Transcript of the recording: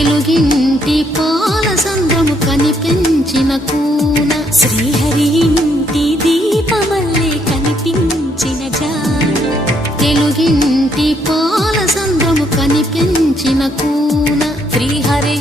తెలుగింటి పాల సంద్రము కనిపించిన కూన శ్రీహరి ఇంటి దీపమల్లే కనిపించిన జాన తెలుగింటి పాల సంద్రము కనిపించిన కూన శ్రీహరి